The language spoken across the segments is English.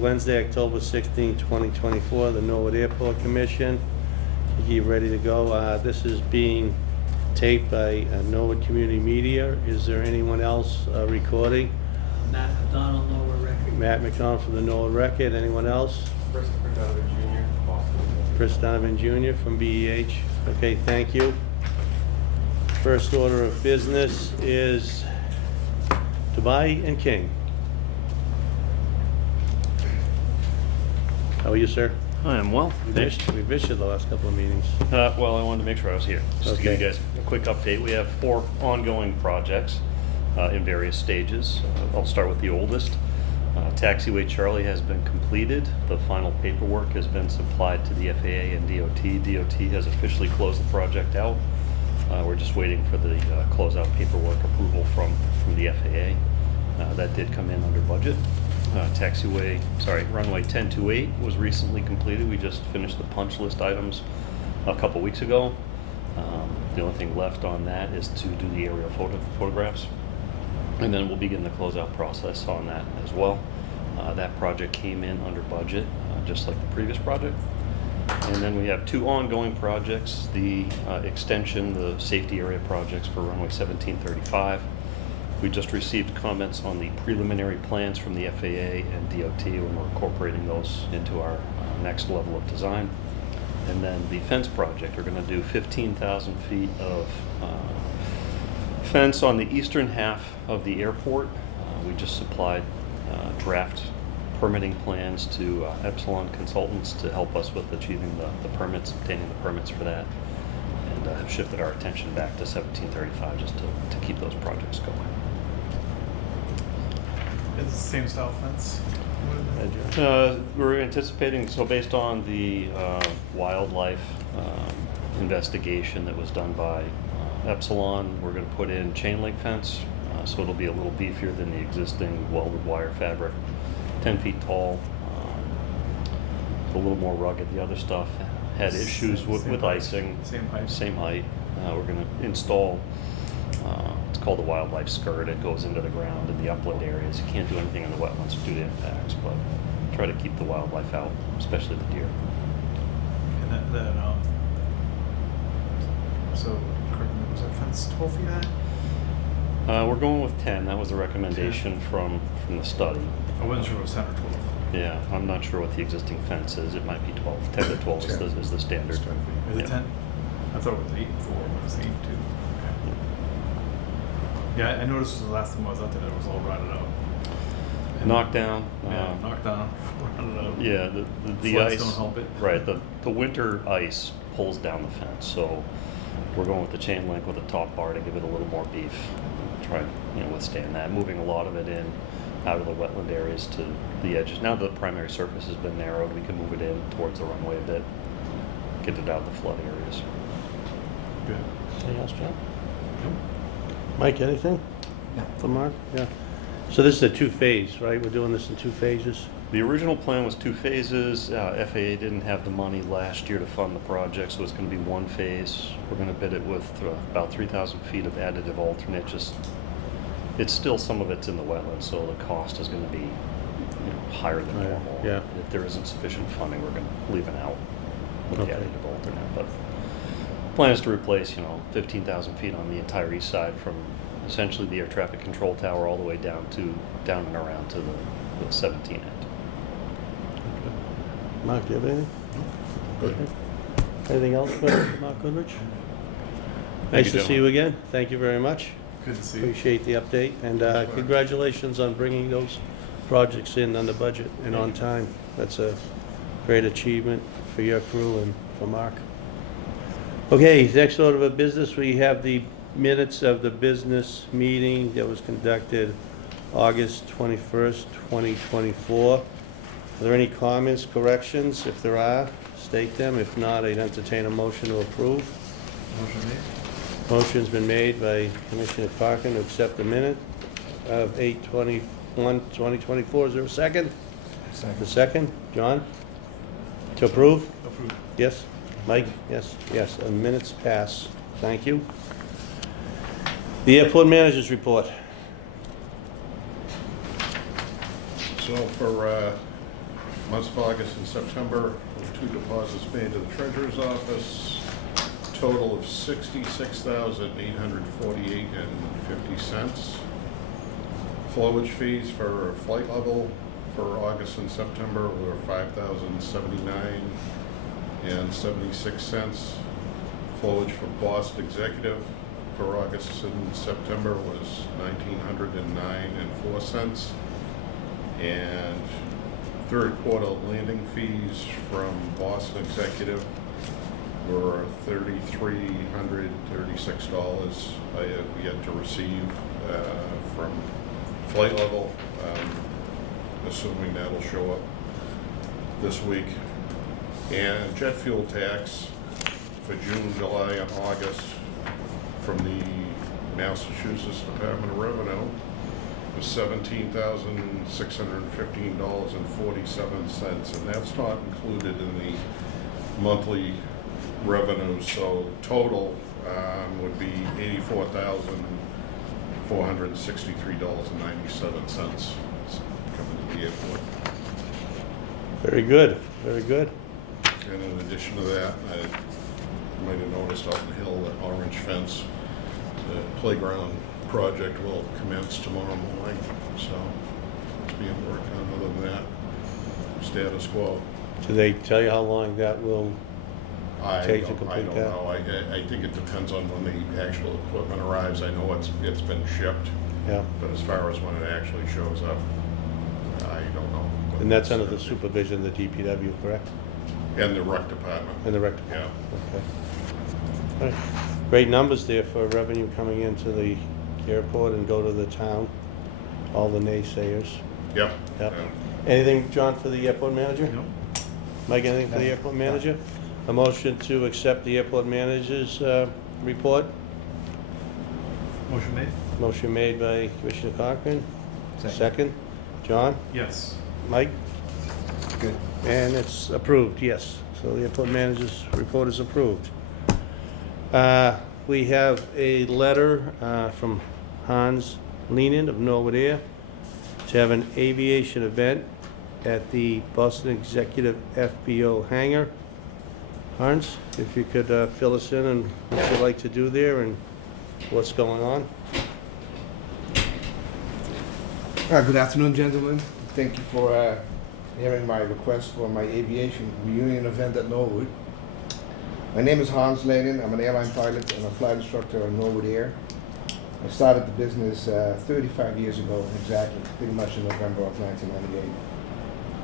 Wednesday, October 16, 2024, the Norwood Airport Commission. You ready to go? This is being taped by Norwood Community Media. Is there anyone else recording? Matt McDonald, Norwood Record. Matt McDonald from the Norwood Record. Anyone else? Christopher Donovan Jr., Boston. Chris Donovan Jr. from BEH. Okay, thank you. First order of business is Dubai and King. How are you, sir? I am well. We missed you the last couple of meetings. Well, I wanted to make sure I was here. Just to give Okay. you guys a quick update. We have 4 ongoing projects in various stages. I'll start with the oldest. Taxiway Charlie has been completed. The final paperwork has been supplied to the FAA and DOT. DOT has officially closed the project out. We're just waiting for the closeout paperwork approval from the FAA. That did come in under budget. Runway 1028 was recently completed. We just finished the punch list items a couple weeks ago. The only thing left on that is to do the aerial photographs. And then we'll begin the closeout process on that as well. That project came in under budget, just like the previous project. And then we have 2 ongoing projects, the extension, the safety area projects for runway 1735. We just received comments on the preliminary plans from the FAA and DOT, and we're incorporating those into our next level of design. And then the fence project, we're going to do 15,000 feet of fence on the eastern half of the airport. We just supplied draft permitting plans to Epsilon Consultants to help us with achieving the permits, obtaining the permits for that, and have shifted our attention back to 1735 just to keep those projects going. It's the same style fence? We're anticipating, so based on the wildlife investigation that was done by Epsilon, we're going to put in chain link fence, so it'll be a little beefier than the existing welded wire fabric, 10 feet tall, a little more rugged. The other stuff had issues with icing. Same height? We're going to install, it's called the wildlife skirt. It goes into the ground in the upland areas. You can't do anything in the wetlands due to impacts, but try to keep the wildlife out, especially the deer. And so, correct me, was that fence 12 feet high? We're going with 10. That was the recommendation from the study. I wasn't sure if it was 10 or 12. Yeah, I'm not sure what the existing fence is. It might be 12. 10 to 12 is the standard. Is it Yeah. 10? I thought it was 8 before, but it's 8 too. Okay. Yeah, I noticed the last time I was out there, it was all rotted out. And- Knocked down. Yeah, knocked down, rotted out. Yeah, the Floods ice. don't help it. Right, the winter ice pulls down the fence, so we're going with the chain link with a top bar to give it a little more beef. Try to withstand that. Moving a lot of it in out of the wetland areas to the edges. Now the primary surface has been narrowed, we can move it in towards the runway a bit, get it out of the flood areas. Good. Anything else, John? Nope. Mike, anything? No. For Mark? Yeah. So this is a 2-phase, right? We're doing this in 2 phases? The original plan was 2 phases. FAA didn't have the money last year to fund the project, so it's going to be 1 phase. We're going to bid it with about 3,000 feet of additive alternate. It's still, some of it's in the wetlands, so the cost is going to be higher than Higher, normal. yeah. If there isn't sufficient funding, we're going to leave it out with Okay. the additive alternate. But plan is to replace 15,000 feet on the entire east side from essentially the air traffic control tower all the way down and around to the 17 end. Mark, do you have anything? Good. Anything else for Mark Goodrich? Nice to see you again. Thank you very much. Good to see you. Appreciate the update, and congratulations on bringing those projects in under budget and on time. That's a great achievement for your crew and for Mark. Okay, next order of business, we have the minutes of the business meeting that was conducted August 21st, 2024. Are there any comments, corrections? If there are, state them. If not, I'd entertain a motion to approve. Motion made? Motion's been made by Commissioner Parkin to accept the minute of 8/21/2024. Is there a second? The second, John? To approve? Approved. Yes? Mike? Yes, yes, and minutes pass. Thank you. The airport manager's report. So for months of August and September, 2 deposits made to the treasurer's office, total of $66,848.50. Flowage fees for flight level for August and September were $5,079.76. Flowage for Boston Executive for August and September was $1,909.04. And third quarter landing fees from Boston Executive were $3,336. I have yet to receive from flight level, assuming that'll show up this week. And jet fuel tax for June, July, and August from the Massachusetts Department of Revenue was $17,615.47, and that's not included in the monthly revenue, so total would be $84,463.97 coming to the airport. Very good, very good. And in addition to that, I might have noticed out in the hill that orange fence, the playground project will commence tomorrow morning, so it's being worked on. Other than that, status quo. Do they tell you how long that will take to I complete don't that? know. I think it depends on when the actual equipment arrives. I know it's been shipped, Yeah, but as far as when it actually shows up, I don't know. and that's under the supervision of the DPW, correct? And the rec department. And the rec. Yeah. Okay. All right. Great numbers there for revenue coming into the airport and go to the town, all the naysayers. Yep. Yep. Yeah. Anything, John, for the airport manager? No? Mike, anything for the airport manager? A motion to accept the airport manager's report? Motion made? Motion made by Commissioner Cochran. Second. John? Yes. Mike? Good. And it's approved, yes. So the airport manager's report is approved. We have a letter from Hans Lenin of Norwood Air to have an aviation event at the Boston Executive FBO hangar. Hans, if you could fill us in on what you'd like to do there and what's going on. Good afternoon, gentlemen. Thank you for hearing my request for my aviation reunion event at Norwood. My name is Hans Lenin. I'm an airline pilot and a flight instructor at Norwood Air. I started the business 35 years ago, exactly, pretty much in November of 1998.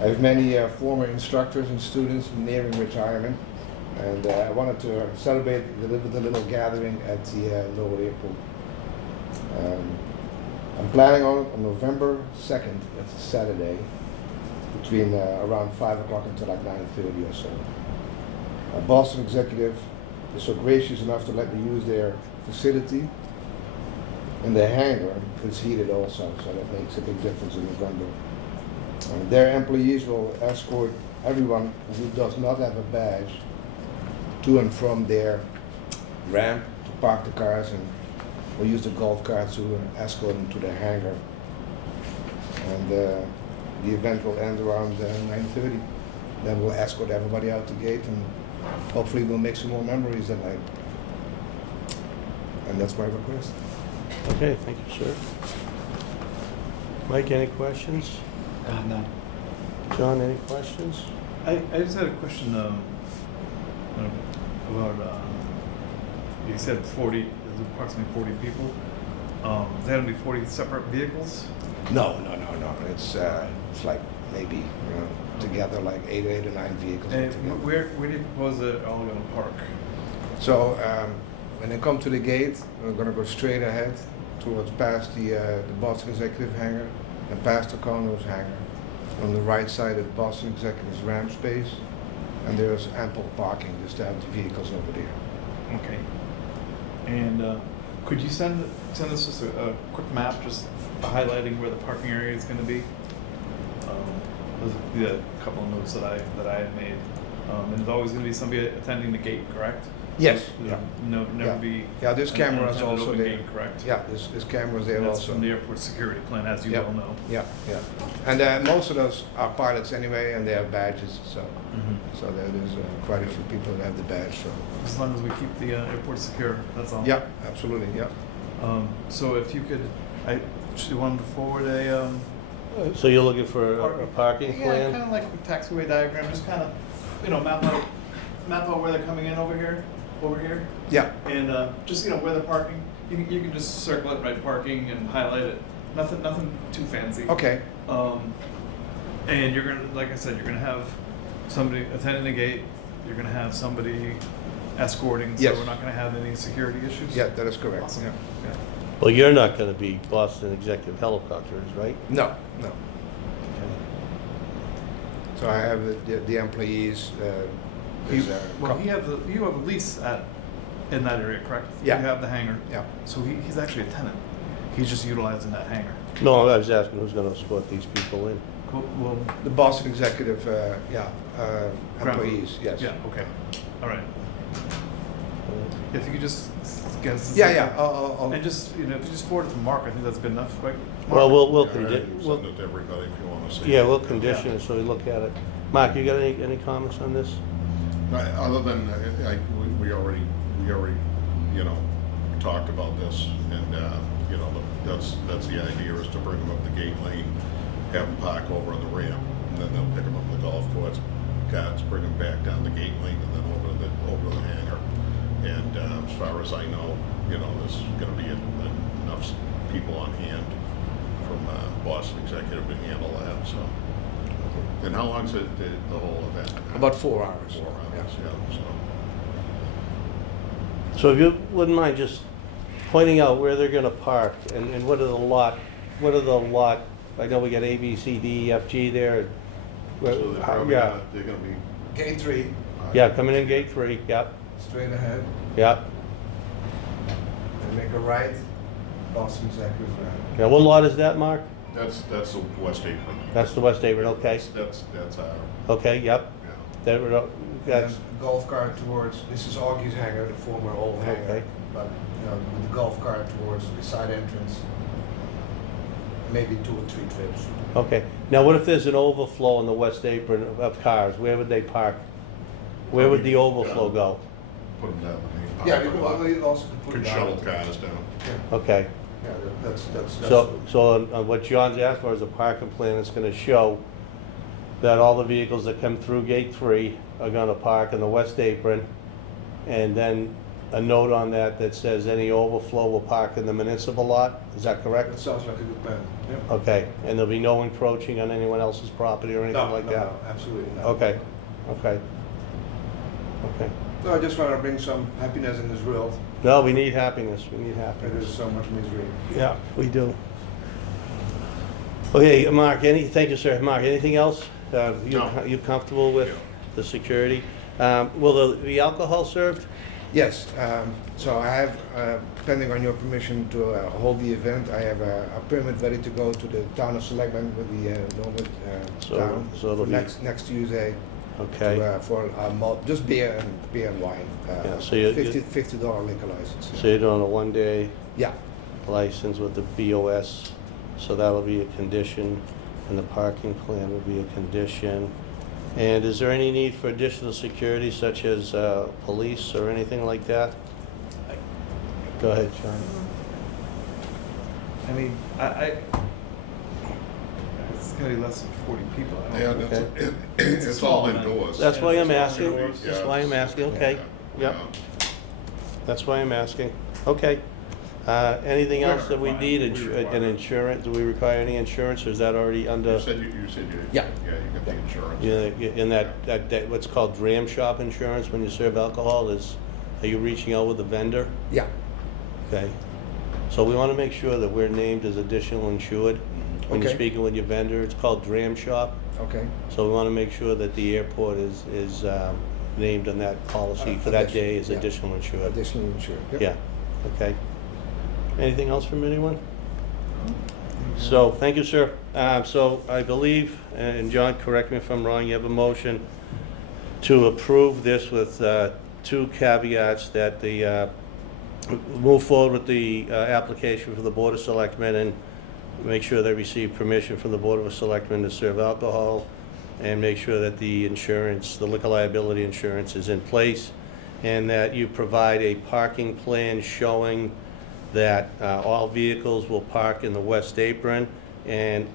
I have many former instructors and students nearing retirement, and I wanted to celebrate with a little gathering at the Norwood Airport. I'm planning on November 2nd, it's a Saturday, between around 5 o'clock until like 9:30 or so. Boston Executive is so gracious enough to let me use their facility, and their hangar is heated also, so that makes a big difference in November. Their employees will escort everyone who does not have a badge to and from their ramp to park the cars, and we'll use the golf carts to escort them to their hangar. And the event will end around 9:30. Then we'll escort everybody out the gate, and hopefully we'll make some more memories that night. And that's my request. Okay, thank you, sir. Mike, any questions? No. John, any questions? I just had a question about, you said 40, there's approximately 40 people. Is that going to be 40 separate vehicles? No. It's like maybe together like eight or nine vehicles. And together. where do you propose they're all going to park? So when they come to the gate, we're going to go straight ahead towards past the Boston Executive hangar and past the Condos hangar. On the right side of Boston Executive's ramp space, and there's ample parking just to have the vehicles over there. Okay. And could you send us just a quick map, just highlighting where the parking area is going to be? Those are the couple of notes that I had made. And there's always going to be somebody attending the gate, correct? Yes, There's yeah. No, never Yeah. be. Yeah, there's an cameras unattended also open there. gate, correct? Yeah, there's cameras there And that's also. from the airport security plan, as you Yeah. well know. Yeah, yeah. And most of those are pilots anyway, and they have badges, so there's quite a few people that have the badge, so. As long as we keep the airport secure, that's all. Yeah, absolutely, yeah. So if you could, should you want to forward a, So you're looking for a parking yeah, plan? kind of like a taxiway diagram, just kind of, map out where they're coming in over here, Yeah, and just where they're parking. You can just circle it, right, parking, and highlight it. Nothing too fancy. okay, And you're gonna, like I said, you're gonna have somebody attending the gate. You're gonna have somebody escorting, so Yes. we're not gonna have any security issues. yeah, that is correct, Awesome. yeah. Yeah. Well, you're not gonna be Boston Executive Helicopters, right? No, no. So I have the employees, there's a Well, cou- you have a lease in that area, correct? Yeah. You have the hangar. Yeah. So he's actually a tenant. He's just utilizing that hangar. No, I was asking who's gonna escort these people in. Cool. Well, the Boston Executive, Ground employees, yes. yeah. Okay. All right. If you could just get us. Yeah, I'll, And just if you just forward it to Mark, I think that's good enough, right? Well, Mark? we'll Yeah, I condi- can we'll- send it to everybody if you want to see. yeah, it. we'll condition it so we look at it. Mark, you got any comments on this? Other than, we already, talked about this, and, that's the idea, is to bring them up the gate lane, have them park over on the ramp, and then they'll pick them up the golf course, carts, bring them back down the gate lane, and then over to the hangar. And as far as I know, there's gonna be enough people on hand from Boston Executive to handle that, so. And how long's it, the whole event? About 4 hours. 4 hours, yeah, so. So if you wouldn't mind just pointing out where they're gonna park and what are the lot, I know we got A, B, C, D, E, F, G there. So they're probably Yeah, they're gonna be. Gate 3, yeah, coming in gate 3, yep, straight ahead, yep. and make a right, Boston Executive. Yeah, what lot is that, Mark? That's the West Apron. That's the West Apron, okay, That's our, okay, yep. yeah. That's, Golf cart towards, this is Augie's hangar, the former old hangar. Okay. But, with the golf cart towards the side entrance, maybe 2 or 3 trips. okay. Now, what if there's an overflow in the West Apron of cars? Where would they park? Where would the overflow go? Put them down. in the Yeah, parking you lot. could also put Could it shuttle down. cars down. Yeah, Okay. yeah, that's. So what John's asked for is a parking plan that's gonna show that all the vehicles that come through gate 3 are gonna park in the West Apron, and then a note on that that says any overflow will park in the municipal lot, is that correct? That sounds like a good plan. Yeah. Okay, and there'll be no encroaching on anyone else's property or anything like that? No, absolutely not. Okay, okay. No, I just want to bring some happiness in this world. No, we need happiness, There's happiness. so much misery. Yeah, we do. Okay, Mark, thank you, sir. Mark, anything else? No. You comfortable with Yeah. the security? Will there be alcohol served? Yes, so I have, depending on your permission to hold the event, I have a permit ready to go to the town of Selectmen with the Norwood So- town so it'll for be- next Tuesday Okay, for just beer and wine. Yeah, so you- $50 liquor license. so you're doing a one-day Yeah, license with the BOS, so that'll be a condition, and the parking plan will be a condition. And is there any need for additional security, such as police or anything like that? Go ahead, John. I mean, it's gonna be less than 40 people. I Yeah, don't know. that's, it's all small, indoors. That's why I'm Yeah, asking, indoors. that's why I'm asking, okay, Yeah. yep, that's why I'm asking, okay. Anything We're else that we required. need, We require. an insurance, do we require any insurance, or is that already under? You said you, Yeah. you got the insurance. Yeah, in that, what's called dram shop insurance, when you serve alcohol, are you reaching out with a vendor? yeah, Okay, so we wanna make sure that we're named as additional insured. When you're Okay. speaking with your vendor, it's called dram shop, okay. so we wanna make sure that the airport is named on that policy for that day as Yeah. additional insured. Additional insurance. Yeah, Okay. Anything else from anyone? So, thank you, sir. So I believe, and John, correct me if I'm wrong, you have a motion to approve this with two caveats, that the, move forward with the application for the Board of Selectmen and make sure they receive permission from the Board of Selectmen to serve alcohol, and make sure that the insurance, the liquor liability insurance is in place, and that you provide a parking plan showing that all vehicles will park in the west apron, and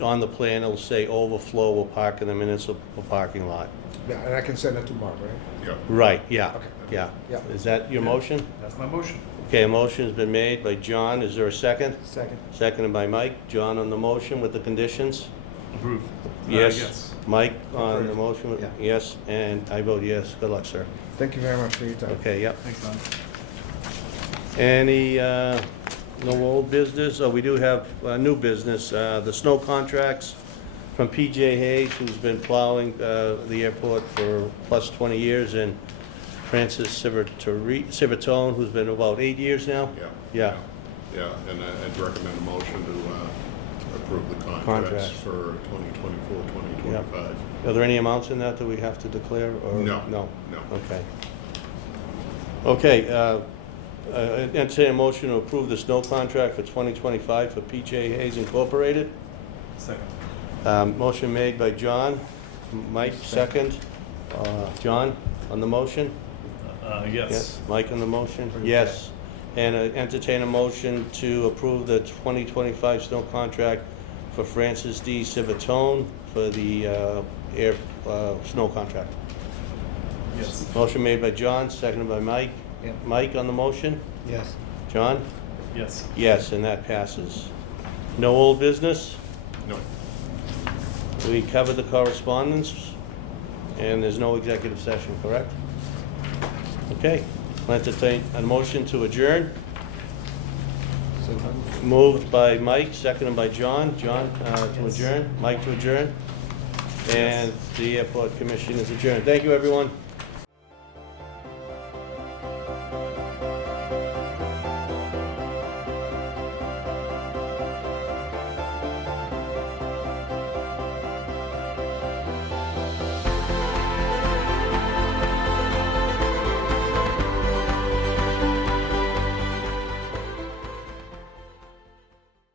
on the plan it'll say overflow will park in the municipal parking lot. Yeah, and I can send that to Mark, right? Yeah. Right, yeah, Okay. yeah. Yeah. Is that your motion? That's my motion. Okay, a motion's been made by John. Is there a second? Second. Seconded by Mike. John on the motion with the conditions? Approve. Yes. Mike on the Approve. motion? Yeah. Yes, and I vote yes. Good luck, sir. Thank you very much for your time. Okay, yep. Thanks, Don. Any, no old business? Oh, we do have new business, the snow contracts from PJ Hayes, who's been plowing the airport for plus 20 years, and Francis Civertone, who's been about 8 years now? Yeah. Yeah. Yeah, and I'd recommend a motion to approve the contracts Contracts. for 2024, 2025. Are there any amounts in that we have to declare, or? No. No? No. Okay. Okay, entertain a motion to approve the snow contract for 2025 for PJ Hayes Incorporated. Second. Motion made by John. Mike, second. John on the motion? Yes. Mike on the motion? Yes. And entertain a motion to approve the 2025 snow contract for Francis D. Civertone for the air snow contract. Yes. Motion made by John, seconded by Mike. Yeah. Mike on the motion? Yes. John? Yes. Yes, and that passes. No old business? No. We covered the correspondence, and there's no executive session, correct? Okay, I'll entertain a motion to adjourn. Moved by Mike, seconded by John. John to adjourn, Mike to adjourn. And the airport commission is adjourned. Thank you, everyone.